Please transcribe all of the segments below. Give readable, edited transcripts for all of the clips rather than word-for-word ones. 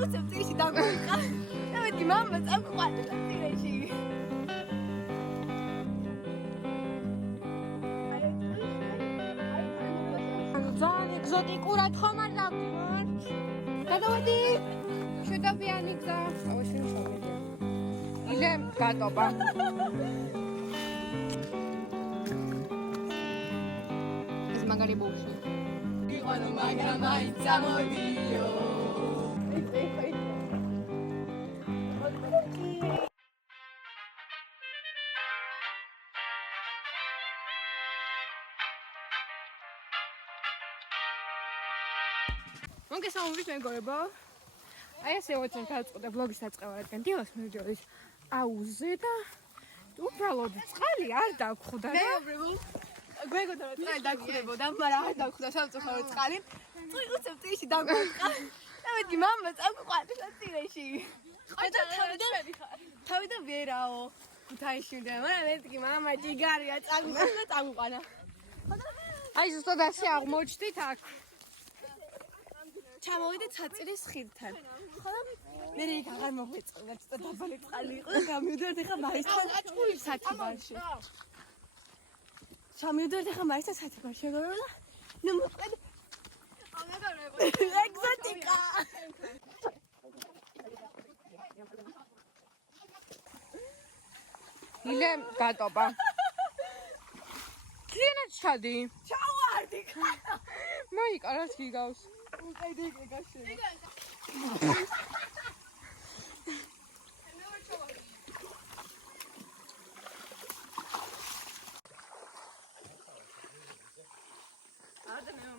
წუწებ წიში დაგვიწყა. და მეტი მამა წამყვანდა წიში. ძალიან ეგზოტიკურად ხომ არ დავდივარ? გადავედი. შედაბიანი გზა. აუ შენ შევედი. ილე გატობა. ეს მაგარი ბოქში. ვიყო მაგრამ მაინც ამოდიო. მოგესალმებით მეგობრებო. აი ესე ვოცენ გაწყდა ვლოგის დაწყება, რადგან დილას მივიჯოლის აუზე და უბრალოდ წყალი არ დაგხვდა. მეგობრებო, გვეგონა რომ წყალი დაგხვდებოდა, მაგრამ არ დაგხვდა სამწუხაროდ წყალი. წუწებ წიში დაგვიწყა. და მეტი მამა წამყვანდა წიში. თავი და ვერაო. თაიშინდა, მაგრამ მეთქი მამა ჯიგარია წამყვანა. აი ზუსტად ასე აღმოჩნდით აქ. ჩამოვიდეთ საწირის ხიდთან. ხოლო მე იქ აღარ მოგვეწყდა, ცოტა დაბალი წყალი იყო და გამივიდეთ ახლა მაისთან სათიბარში. ჩამივიდეთ ახლა მაისთან სათიბარში, მეგობრებო. ნუ მოყვედ. ეგზოტიკა. ილე გატობა. კიანად ჩადი. ჩავარდი. მოიკარას გიგავს. უკაიდე გაშენ.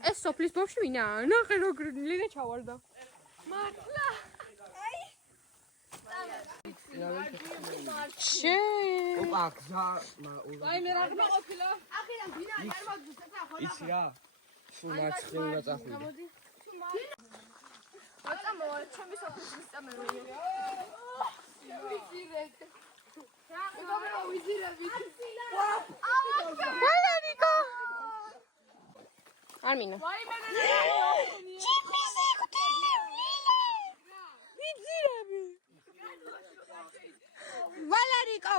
ეს სოფლის ბავშვი ვინა? ნახე როგორ ლინე ჩავარდა. მართლა. აი. შე. ოპა, გზა. აი მე რა ყოფილა? ახლა ვინა არ მაგდუს და ხო? იცი რა? სულ მარცხი უნდა წახვიდე. ატა მოვა, ჩემი სოფლის მისწამე. ვიზირეთ. რა ვიზირებით? მალარიკო. არმინა. ჩიპისი ხტილი ვილა. ვიზირები. მალარიკო.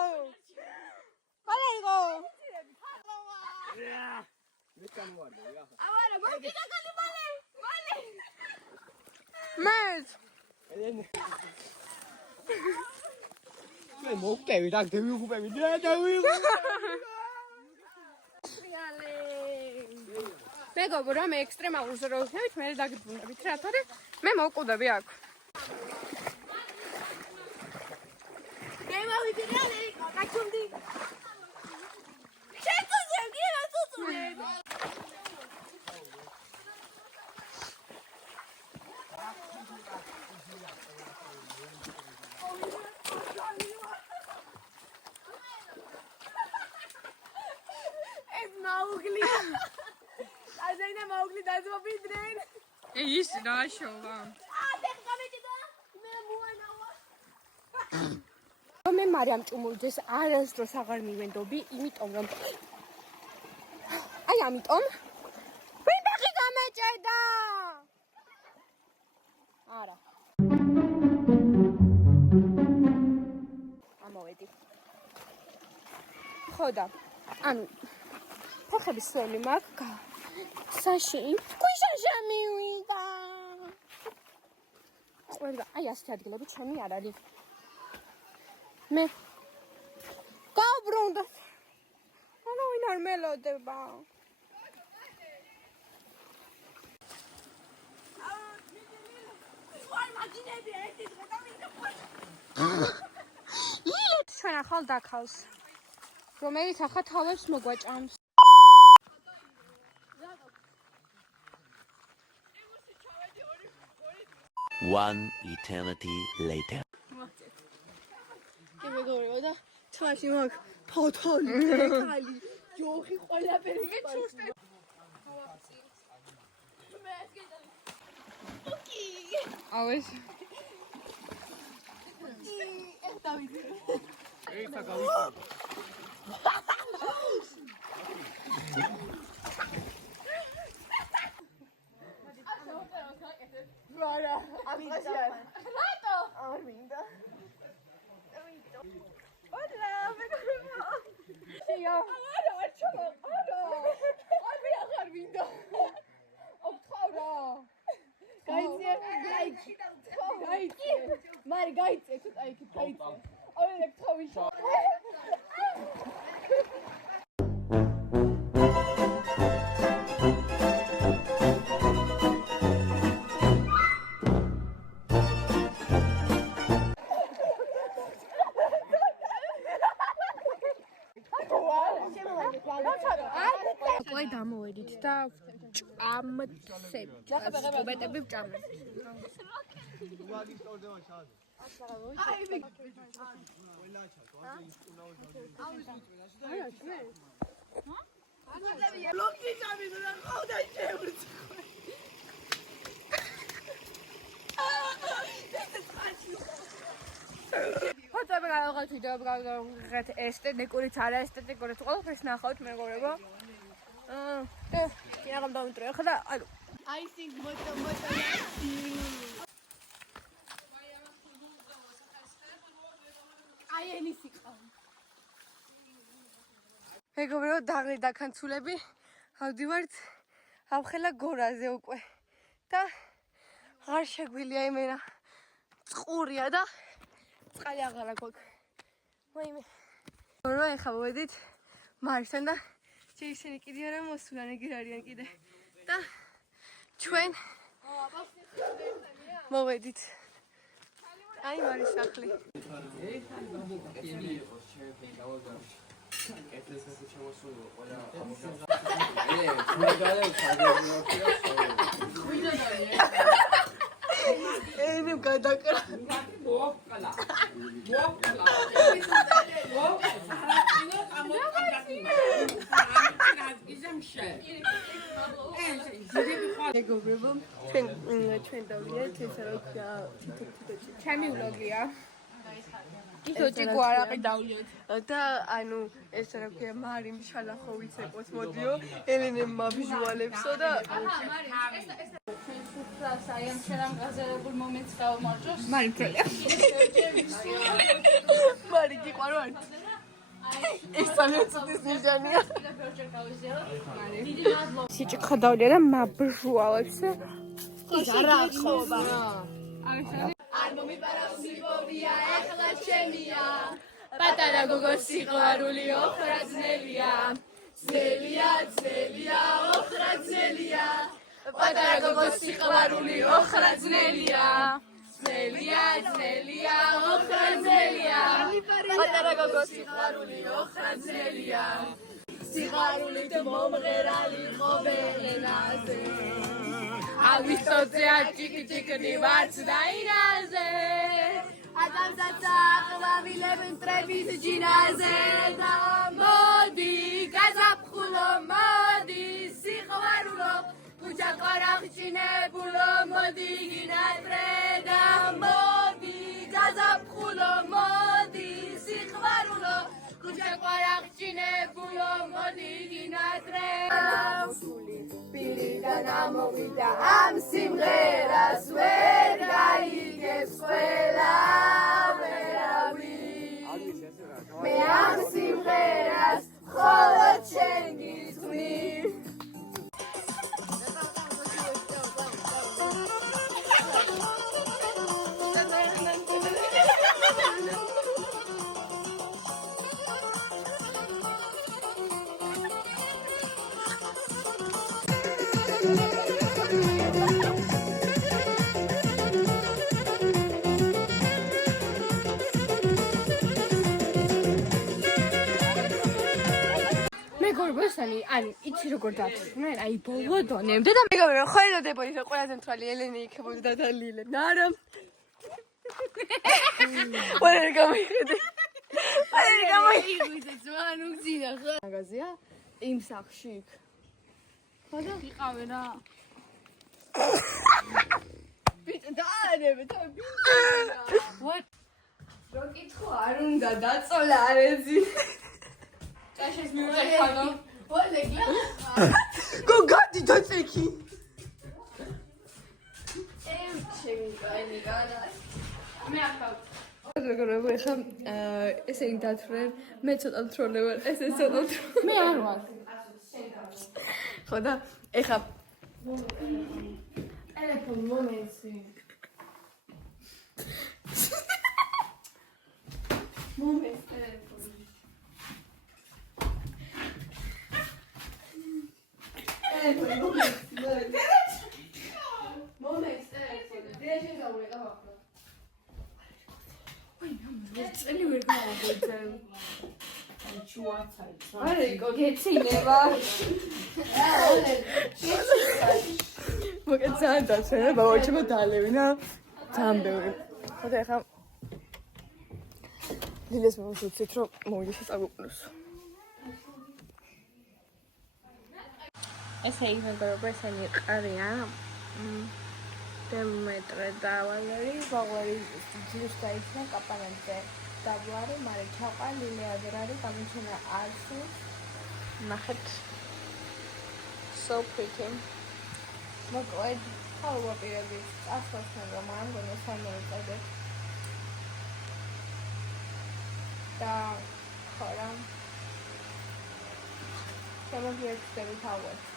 მალარიკო. მე წამოვარდა რა. ავარა, მოკიდა კალი მალე. მალე. მე მოვკევი და დევიღუპები და მეგობრებო, მე ექსტრემალურ ზროხებით მე დაგიბრუნებით რა, თორე მე მოვკვდები აქ. გემოვიდი რა ლერიკო, გაჩუმდი. შეწუწე, გინა წუწუნე. ეს მაუგლია. აზენა მაუგლი დაძმობიდნენ. ის რა შოვა. მე მარიამ ჭუმურჯეს არასდროს აღარ მივენდობი, იმიტომ რომ აი ამიტომ ვინბეხი გამეჭედა. არა. ამოვედი. ხოდა. ანუ ფეხების სველი მაქვს. საშინ. ქვიშაშა მივიდა. ყველა აი ასეთი ადგილები ჩემი არ არის. მე გავბრუნდა. ანუ ვინ არ მელოდება. ჩვენ ახალ დაქავს. რომელიც ახლა თავებს მოგვაჭამს. One eternity later. მეგობრებო და თვაში მაგ ფოთოლი, ხალი, ჯოხი ყველაფერი გეჩუშტე. აუ ეს დავიდი. ეცა გავიყო. არა. ამაში არა. რატო? არ მინდა. არა, მეგობრებო. შეა. არა, არ ჩავა. არა. არ მინდა. ოქთავრა. გაიწია. გაიწია. მარი გაიწია, თუ აი იქ გაიწია. აი ელექტროვი შო. აი დამოვედით და ჭამცებთ. კომენტები ვჭამეთ. ხოთები გავიღოთ ვიდეო გავიღეთ ესთეტიკურიც არა ესთეტიკურიც ყველაფერს ნახავთ მეგობრებო. იაღამ დავინტრე ხა და ანუ I think moto აი ენის იყავ. მეგობრებო დაღლი დაქანცულები ავდივართ ავხელა გორაზე უკვე და არ შეგვილია იმენა წყურია და წყალი აღარა გვაქვს. ვაიმე. რა ეხა მოვედით მარისთან და ისინი კიდე არა მოსულან ეგერ არიან კიდე და ჩვენ მოვედით აი მარის სახლი ეიმ გადაკრა მოყლა მეგობრებო ჩვენ დავიდეთ ესე რა ქვია ჩემი ვლოგია ისო ჭიქო არაყი დავიდეთ და ანუ ესე რა ქვია მარიმ შალახოვიც ეკოს მოდიო ელენე მაბიჟუალებსო და აი ამ შერამ გაზერებულ მომენტს გავმარჯოს მარიმ ტრელია მარი გიყვარო არ ეს სამეცდის ნიშანია. სიჭიქა დავდია და მაბჟუალებს. ის არა ხობა. არ მომიპარავს მიბოვია ახლა ჩემია. პატარა გოგო სიყვარული ოხრა ძნელია. ძნელია, ძნელია, ოხრა ძნელია. პატარა გოგო სიყვარული ოხრა ძნელია. ძნელია, ძნელია, ოხრა ძნელია. პატარა გოგო სიყვარული ოხრა ძნელია. სიყვარულით მომღერალი ხოველენაზე. აგვისტოზე აჭიკჭიკნი ვარც დაირაზე. ადამიანს აყვავილებენ ტრების ჯინაზე და მოდი გაზაფხულო მოდი სიყვარულო კუჭა ყარახჭინებულო მოდი გინატრე და მოდი გაზაფხულო მოდი სიყვარულო კუჭა ყარახჭინებულო მოდი გინატრე პირიდან ამოვიდა ამ სიმღერას ვერ გაიგებს ყველა მე ამ სიმღერას მხოლოდ შენ გისმის მეგობრებოსანი ან იცი როგორ დაწვნენ აი ბოლო დონემდე და მეგობრებო ხოლმე ისე ყველაზე მთვალი ელენე იქებოდა და ლილე ნარა ვარ გამიხედე ვარ გამიხედე ზვან უგზინა ხო მაგაზია იმ სახში იქ ხოდა იყავე რა ბიჭ დაანებე და ბიჭ what რო კითხო არ უნდა დაწოლა არეზი Caixas mil recado. Olha, Gogadi, don't take it. მე ახალ მეგობრებო, ეხლა ესენი დათვლენ, მე ცოტა მთროლე ვარ, ესე ცოტა მთროლე. მე არ ვარ. ხო და ეხლა ტელეფონი მომეცი. მომეც ტელეფონი. მომეც ტელეფონი. დიახ, გავიყავ ახლა. წელი ვერ გავაგოძე. არა, გეცინება. მოგეთ ძალიან დაცვა, ბაბაჩემო დაალევინა. ძალიან ბევრი. ხოდა ახლა დილეს მოვუწევთ, რომ მოვიდეს წაგუყნოს. ესე იგი მეგობრებო, ესენი ყარიან. Demetre და ვალერი, ბაღლერი ძირს გაიხსნა კაპანანზე. დაბლარი, მარე ჩაყალი, ლეადერ არის, გამიჩენა არცი. ნახეთ. So pretty. მოკლედ, ხალვაპირები წასვასთან რომ არ მგონია სამოუწევდეთ. და ხორა. შემოგვიერთდებით ალბათ.